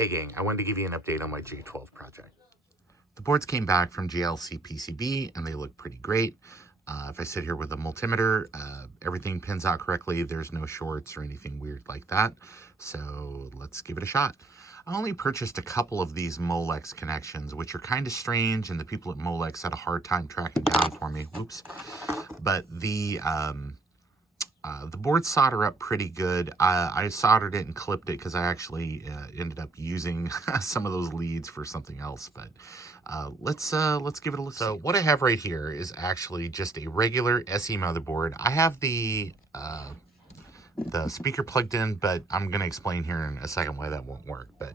Hey gang, I wanted to give you an update on my J12 project. The boards came back from JCLPCB and they look pretty great. If I sit here with a multimeter, everything pins out correctly. There's no shorts or anything weird like that. So let's give it a shot. I only purchased a couple of these Molex connections, which are kind of strange, and the people at Molex had a hard time tracking down for me. Whoops. But the boards solder up pretty good. I soldered it and clipped it because I actually ended up using some of those leads for something else. But let's give it a look. So what I have right here is actually just a regular SE motherboard. I have the speaker plugged in, but I'm going to explain here in a second why that won't work. But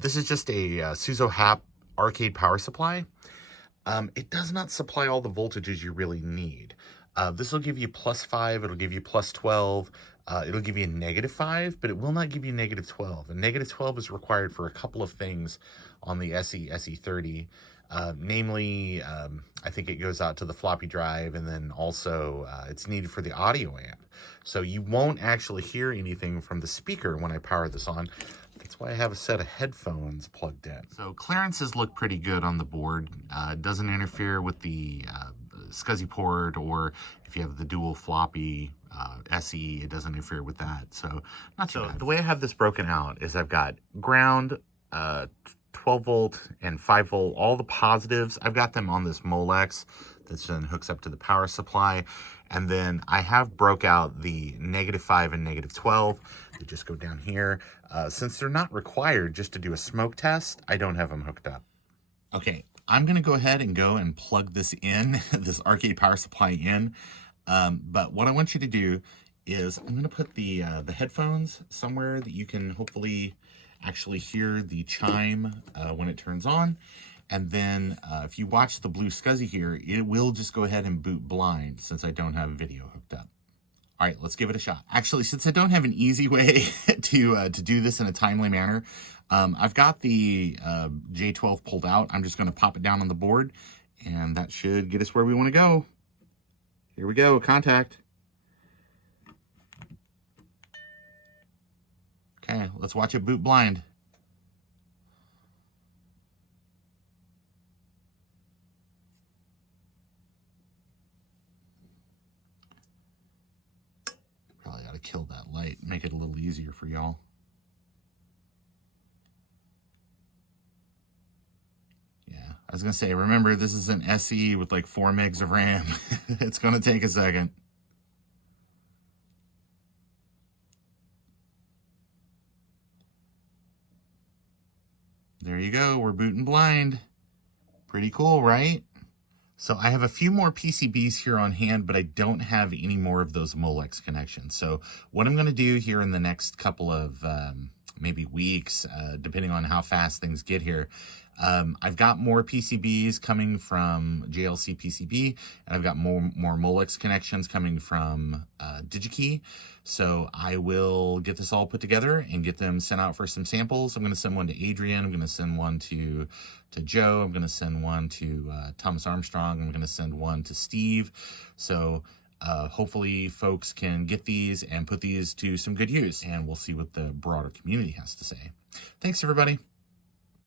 this is just a Suzo HAP arcade power supply. It does not supply all the voltages you really need. This will give you +5, it'll give you +12, it'll give you -5, but it will not give you -12. And -12 is required for a couple of things on the SE30. Namely, I think it goes out to the floppy drive, and then also it's needed for the audio amp. So you won't actually hear anything from the speaker when I power this on. That's why I have a set of headphones plugged in. So clearances look pretty good on the board. It doesn't interfere with the SCSI port, or if you have the dual floppy SE, it doesn't interfere with that. So not too bad. The way I have this broken out is I've got ground, 12 volt and 5 volt, all the positives. I've got them on this Molex that then hooks up to the power supply. And then I have broke out the -5 and -12. They just go down here. Since they're not required just to do a smoke test, I don't have them hooked up. Okay, I'm going to go ahead and plug this in, this arcade power supply in. But what I want you to do is I'm going to put the headphones somewhere that you can hopefully actually hear the chime when it turns on. And then if you watch the blue SCSI here, it will just go ahead and boot blind since I don't have video hooked up. All right, let's give it a shot. Actually, since I don't have an easy way to do this in a timely manner, I've got the J12 pulled out. I'm just going to pop it down on the board, and that should get us where we want to go. Here we go, contact. Okay, let's watch it boot blind. Probably ought to kill that light, make it a little easier for y'all. Yeah, I was gonna say, remember, this is an SE with like 4 megs of RAM. It's gonna take a second. There you go, we're booting blind. Pretty cool, right? So I have a few more PCBs here on hand, but I don't have any more of those Molex connections. So what I'm going to do here in the next couple of maybe weeks, depending on how fast things get here, I've got more PCBs coming from JCLPCB, and I've got more Molex connections coming from DigiKey. So I will get this all put together and get them sent out for some samples. I'm going to send one to Adrian. I'm going to send one to Joe. I'm going to send one to Thomas Armstrong. I'm going to send one to Steve. So hopefully folks can get these and put these to some good use, and we'll see what the broader community has to say. Thanks, everybody.